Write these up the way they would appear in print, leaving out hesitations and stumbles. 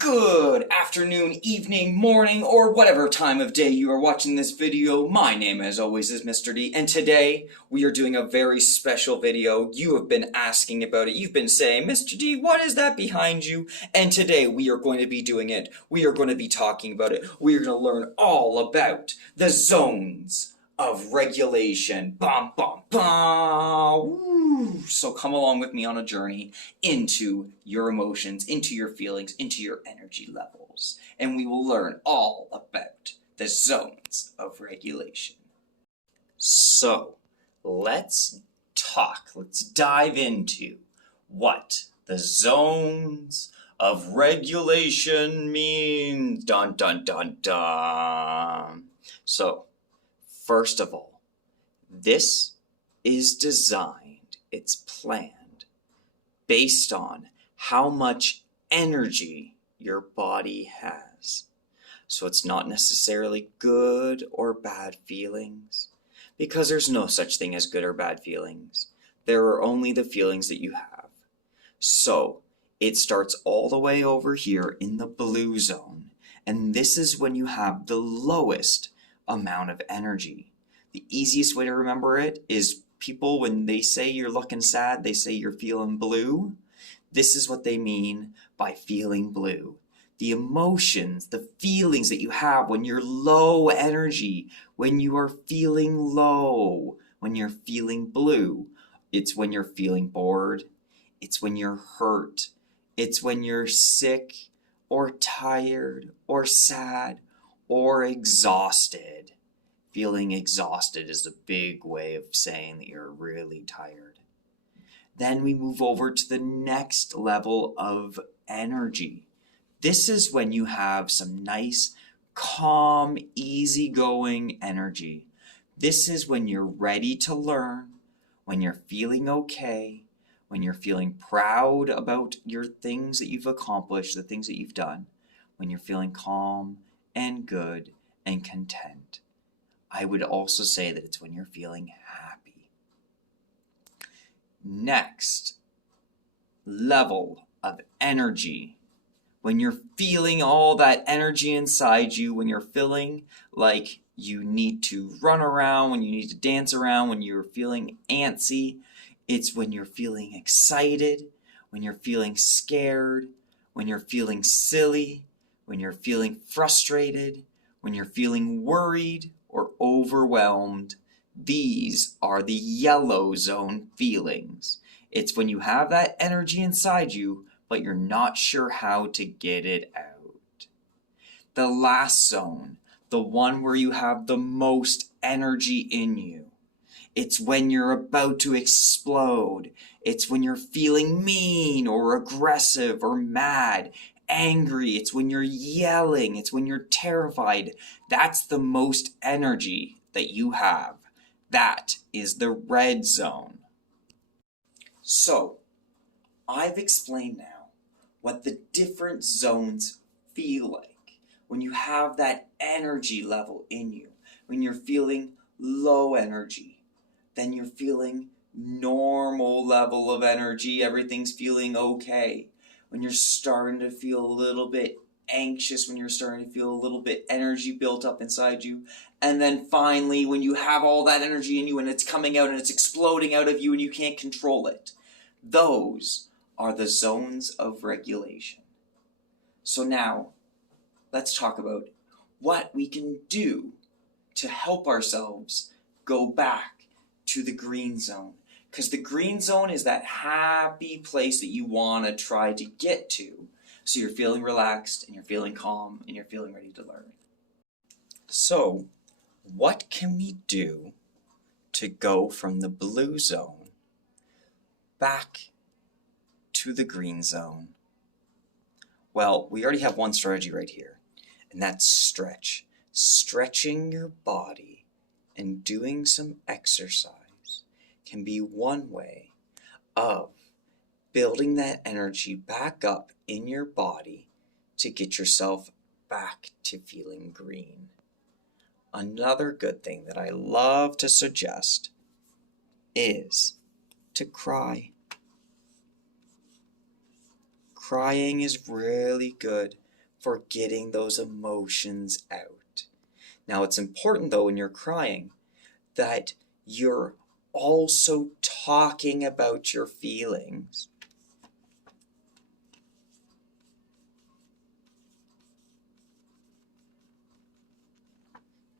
Good afternoon, evening, morning, or whatever time of day you are watching this video. My name, as always, is Mr. D, and today we are doing a very special video. You have been asking about it. You've been saying, Mr. D, what is that behind you? And today we are going to be doing it. We are going to be talking about it. We are going to learn all about the zones of regulation. Bum, bum, bum. Woo. So come along with me on a journey into your emotions, into your feelings, into your energy levels, and we will learn all about the zones of regulation. So let's dive into what the zones of regulation mean. Dun dun dun dun. So first of all, this is designed, it's planned based on how much energy your body has. So it's not necessarily good or bad feelings, because there's no such thing as good or bad feelings. There are only the feelings that you have. So it starts all the way over here in the blue zone, and this is when you have the lowest amount of energy. The easiest way to remember it is people, when they say you're looking sad, they say you're feeling blue. This is what they mean by feeling blue. The emotions, the feelings that you have when you're low energy, when you are feeling low, when you're feeling blue. It's when you're feeling bored. It's when you're hurt. It's when you're sick or tired or sad or exhausted. Feeling exhausted is a big way of saying that you're really tired. Then we move over to the next level of energy. This is when you have some nice, calm, easygoing energy. This is when you're ready to learn, when you're feeling okay, when you're feeling proud about your things that you've accomplished, the things that you've done, when you're feeling calm and good and content. I would also say that it's when you're feeling happy. Next level of energy, when you're feeling all that energy inside you, when you're feeling like you need to run around, when you need to dance around, when you're feeling antsy, it's when you're feeling excited, when you're feeling scared, when you're feeling silly, when you're feeling frustrated, when you're feeling worried or overwhelmed. These are the yellow zone feelings. It's when you have that energy inside you, but you're not sure how to get it out. The last zone, the one where you have the most energy in you. It's when you're about to explode. It's when you're feeling mean or aggressive or mad, angry. It's when you're yelling. It's when you're terrified. That's the most energy that you have. That is the red zone. So, I've explained now what the different zones feel like when you have that energy level in you. When you're feeling low energy, then you're feeling normal level of energy. Everything's feeling okay. When you're starting to feel a little bit anxious, when you're starting to feel a little bit energy built up inside you, and then finally when you have all that energy in you and it's coming out and it's exploding out of you and you can't control it. Those are the zones of regulation. So now let's talk about what we can do to help ourselves go back to the green zone, because the green zone is that happy place that you want to try to get to, so you're feeling relaxed and you're feeling calm and you're feeling ready to learn. So what can we do to go from the blue zone back to the green zone? Well, we already have one strategy right here, and that's stretch. Stretching your body and doing some exercise can be one way of building that energy back up in your body to get yourself back to feeling green. Another good thing that I love to suggest is to cry. Crying is really good for getting those emotions out. Now, it's important though when you're crying that you're also talking about your feelings.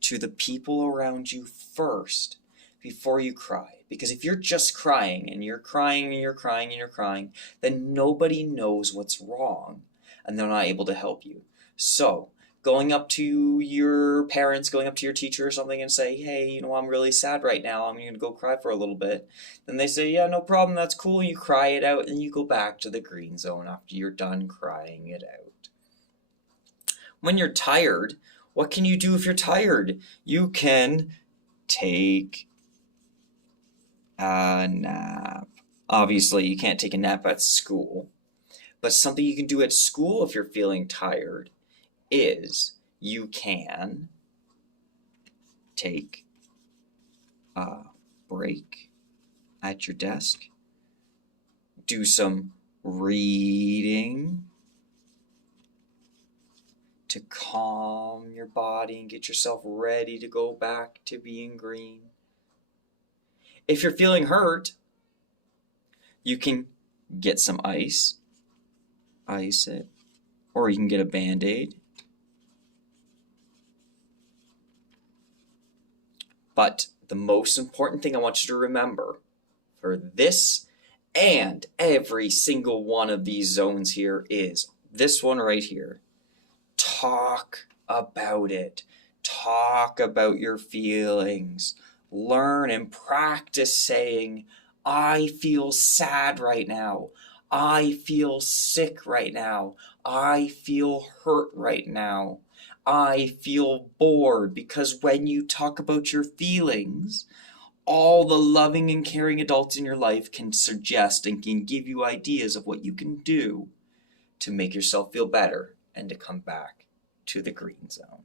To the people around you first before you cry. Because if you're just crying and you're crying and you're crying and you're crying, then nobody knows what's wrong and they're not able to help you. So, going up to your parents, going up to your teacher or something and say, hey, I'm really sad right now. I'm going to go cry for a little bit. Then they say, yeah, no problem. That's cool. You cry it out and you go back to the green zone after you're done crying it out. When you're tired, what can you do if you're tired? You can take a nap. Obviously, you can't take a nap at school. But something you can do at school if you're feeling tired is you can take a break at your desk, do some reading to calm your body and get yourself ready to go back to being green. If you're feeling hurt, you can get some ice it, or you can get a Band-Aid. But the most important thing I want you to remember for this and every single one of these zones here is this one right here. Talk about it. Talk about your feelings. Learn and practice saying, I feel sad right now. I feel sick right now. I feel hurt right now. I feel bored. Because when you talk about your feelings, all the loving and caring adults in your life can suggest and can give you ideas of what you can do to make yourself feel better and to come back to the green zone.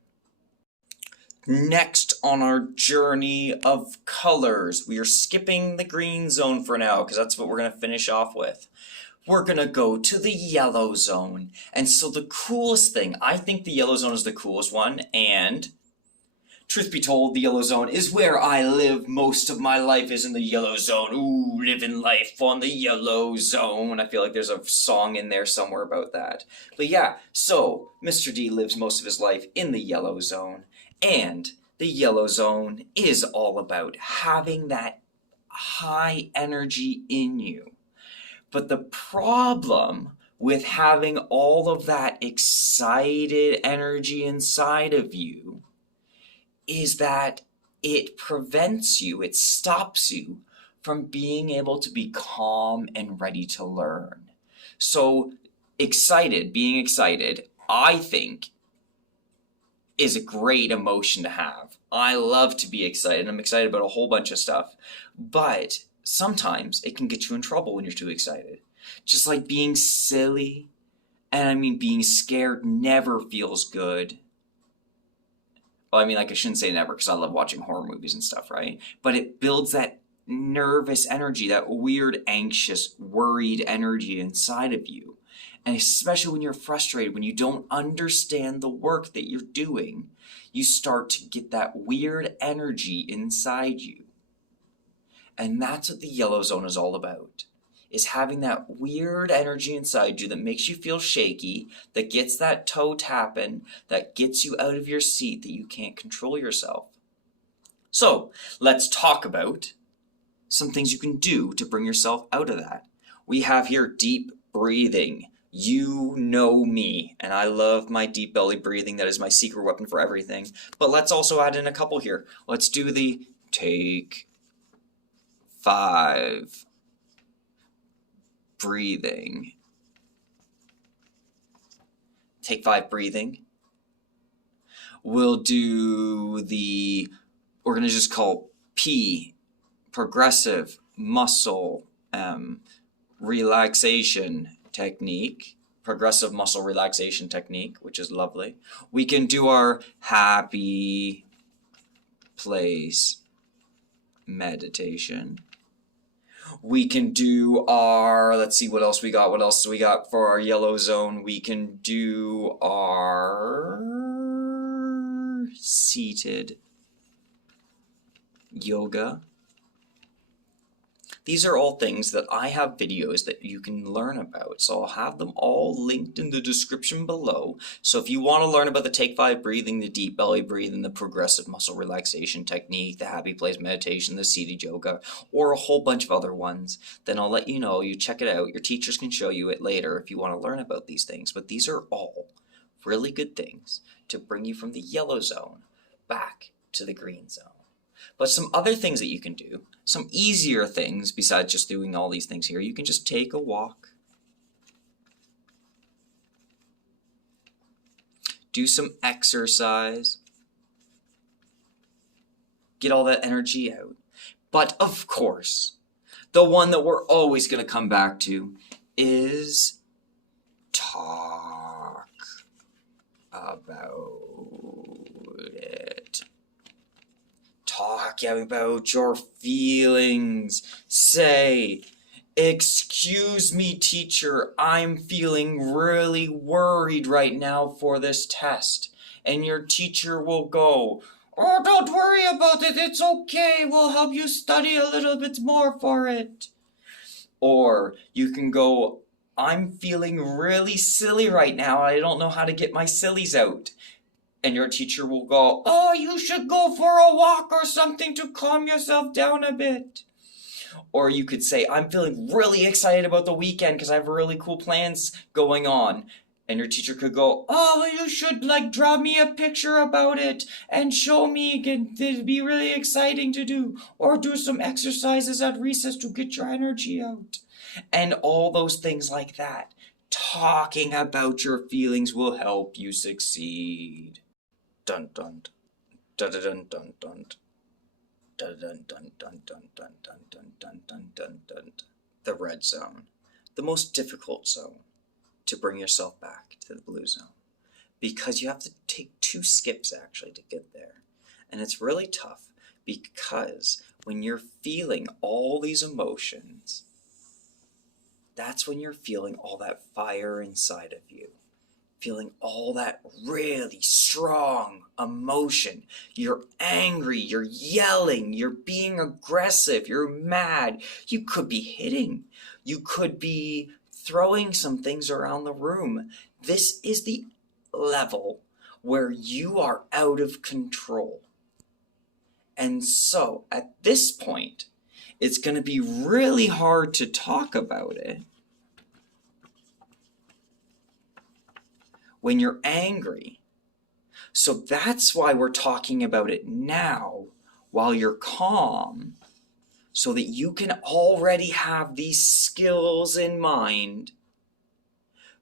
Next on our journey of colors, we are skipping the green zone for now because that's what we're going to finish off with. We're going to go to the yellow zone. And so the coolest thing, I think the yellow zone is the coolest one, and truth be told, the yellow zone is where I live. Most of my life is in the yellow zone. Ooh, living life on the yellow zone. I feel like there's a song in there somewhere about that. But yeah, so Mr. D lives most of his life in the yellow zone. And the yellow zone is all about having that high energy in you. But the problem with having all of that excited energy inside of you is that it prevents you, it stops you from being able to be calm and ready to learn. So being excited, I think, is a great emotion to have. I love to be excited. I'm excited about a whole bunch of stuff. But sometimes it can get you in trouble when you're too excited. Just like being silly, and being scared never feels good. Well, I shouldn't say never because I love watching horror movies and stuff, right? But it builds that nervous energy, that weird, anxious, worried energy inside of you. And especially when you're frustrated, when you don't understand the work that you're doing, you start to get that weird energy inside you. And that's what the yellow zone is all about, is having that weird energy inside you that makes you feel shaky, that gets that toe tapping, that gets you out of your seat, that you can't control yourself. So let's talk about some things you can do to bring yourself out of that. We have here deep breathing. You know me, and I love my deep belly breathing. That is my secret weapon for everything. But let's also add in a couple here. Let's do the take 5 breathing. Take 5 breathing. We'll do we're going to just call P, progressive muscle relaxation technique, progressive muscle relaxation technique, which is lovely. We can do our happy place meditation. We can do our, let's see what else we got. What else do we got for our yellow zone? We can do our seated yoga. These are all things that I have videos that you can learn about. So I'll have them all linked in the description below. So if you want to learn about the Take 5 breathing, the deep belly breathing, the progressive muscle relaxation technique, the happy place meditation, the seated yoga, or a whole bunch of other ones, then I'll let you know. You check it out. Your teachers can show you it later if you want to learn about these things. But these are all really good things to bring you from the yellow zone back to the green zone. But some other things that you can do, some easier things besides just doing all these things here, you can just take a walk, do some exercise, get all that energy out. But of course, the one that we're always going to come back to is talk about it. Talk about your feelings. Say, "Excuse me, teacher, I'm feeling really worried right now for this test." And your teacher will go, "Oh, don't worry about it. It's okay. We'll help you study a little bit more for it." Or you can go, "I'm feeling really silly right now. I don't know how to get my sillies out." And your teacher will go, "Oh, you should go for a walk or something to calm yourself down a bit." Or you could say, "I'm feeling really excited about the weekend because I have really cool plans going on." And your teacher could go, "Oh, well, you should draw me a picture about it and show me. It'd be really exciting to do. Or do some exercises at recess to get your energy out." And all those things like that. Talking about your feelings will help you succeed. Dun dun dun dun dun dun dun dun dun dun dun dun dun dun dun dun dun dun dun. The red zone, the most difficult zone to bring yourself back to the blue zone, because you have to take 2 skips actually to get there, and it's really tough because when you're feeling all these emotions, that's when you're feeling all that fire inside of you. Feeling all that really strong emotion. You're angry, you're yelling, you're being aggressive, you're mad. You could be hitting. You could be throwing some things around the room. This is the level where you are out of control. And so at this point, it's going to be really hard to talk about it when you're angry. So that's why we're talking about it now while you're calm, so that you can already have these skills in mind,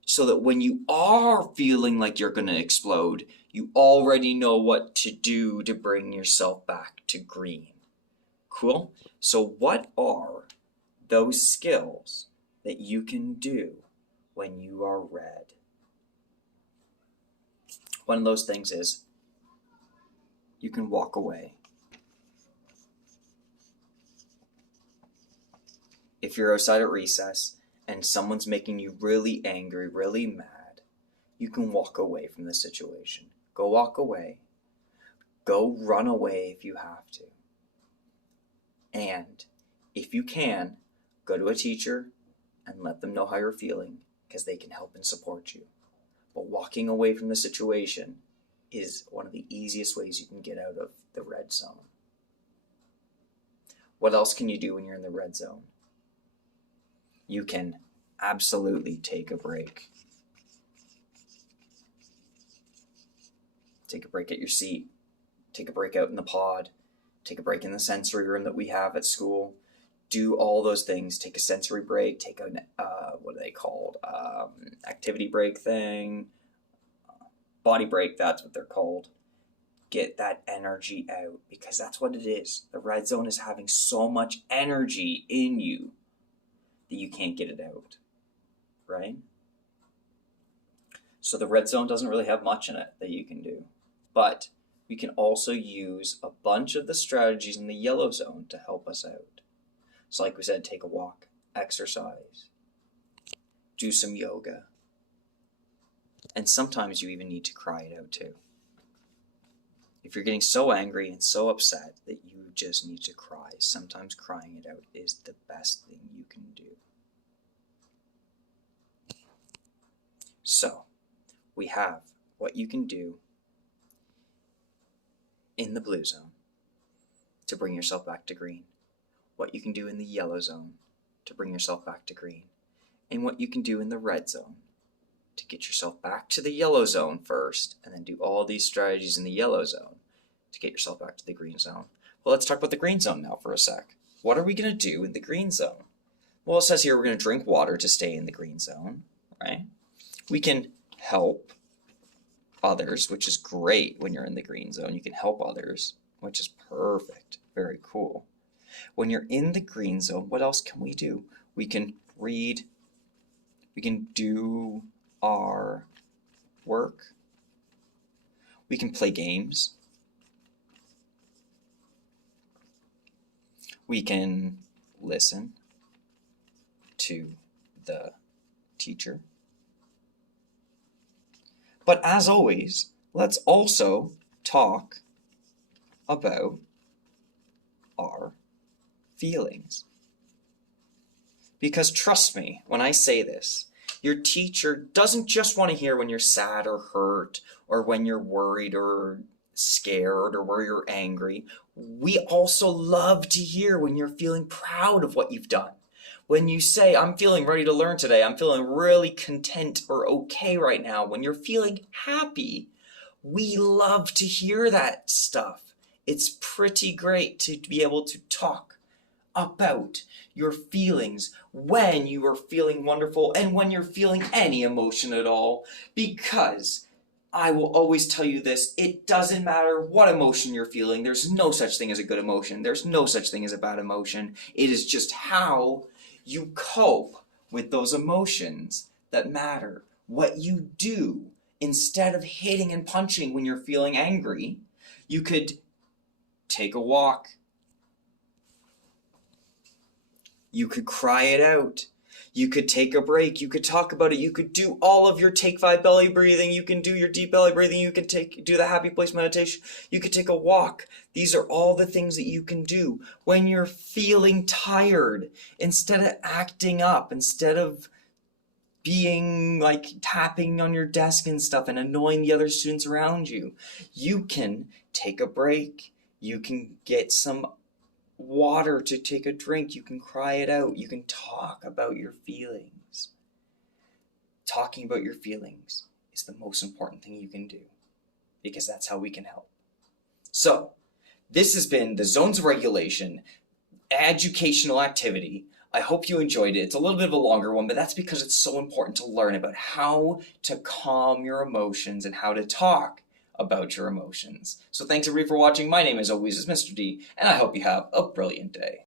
so that when you are feeling like you're going to explode, you already know what to do to bring yourself back to green. Cool? So what are those skills that you can do when you are red? One of those things is you can walk away. If you're outside at recess and someone's making you really angry, really mad, you can walk away from the situation. Go walk away. Go run away if you have to. And if you can, go to a teacher and let them know how you're feeling, because they can help and support you. But walking away from the situation is one of the easiest ways you can get out of the red zone. What else can you do when you're in the red zone? You can absolutely take a break. Take a break at your seat. Take a break out in the pod. Take a break in the sensory room that we have at school. Do all those things. Take a sensory break. Take a, what are they called? Activity break thing. Body break, that's what they're called. Get that energy out, because that's what it is. The red zone is having so much energy in you that you can't get it out, right? So the red zone doesn't really have much in it that you can do. But we can also use a bunch of the strategies in the yellow zone to help us out. So like we said, take a walk, exercise, do some yoga. And sometimes you even need to cry it out too. If you're getting so angry and so upset that you just need to cry, sometimes crying it out is the best thing you can do. So, we have what you can do in the blue zone to bring yourself back to green, what you can do in the yellow zone to bring yourself back to green, and what you can do in the red zone to get yourself back to the yellow zone first, and then do all these strategies in the yellow zone to get yourself back to the green zone. Well, let's talk about the green zone now for a sec. What are we going to do in the green zone? Well, it says here we're going to drink water to stay in the green zone, right? We can help others, which is great when you're in the green zone. You can help others, which is perfect. Very cool. When you're in the green zone, what else can we do? We can read. We can do our work. We can play games. We can listen to the teacher. But as always, let's also talk about our feelings. Because trust me when I say this, your teacher doesn't just want to hear when you're sad or hurt or when you're worried or scared or where you're angry. We also love to hear when you're feeling proud of what you've done. When you say, I'm feeling ready to learn today, I'm feeling really content or okay right now, when you're feeling happy, we love to hear that stuff. It's pretty great to be able to talk about your feelings when you are feeling wonderful and when you're feeling any emotion at all, because I will always tell you this, it doesn't matter what emotion you're feeling. There's no such thing as a good emotion. There's no such thing as a bad emotion. It is just how you cope with those emotions that matter. What you do instead of hitting and punching when you're feeling angry, you could take a walk. You could cry it out. You could take a break. You could talk about it. You could do all of your Take 5 belly breathing. You can do your deep belly breathing. You can do the happy place meditation. You could take a walk. These are all the things that you can do when you're feeling tired. Instead of acting up, instead of being like tapping on your desk and stuff and annoying the other students around you, you can take a break. You can get some water to take a drink. You can cry it out. You can talk about your feelings. Talking about your feelings is the most important thing you can do, because that's how we can help. So this has been the Zones of Regulation educational activity. I hope you enjoyed it. It's a little bit of a longer one, but that's because it's so important to learn about how to calm your emotions and how to talk about your emotions. So thanks everybody for watching. My name as always is Mr. D, and I hope you have a brilliant day.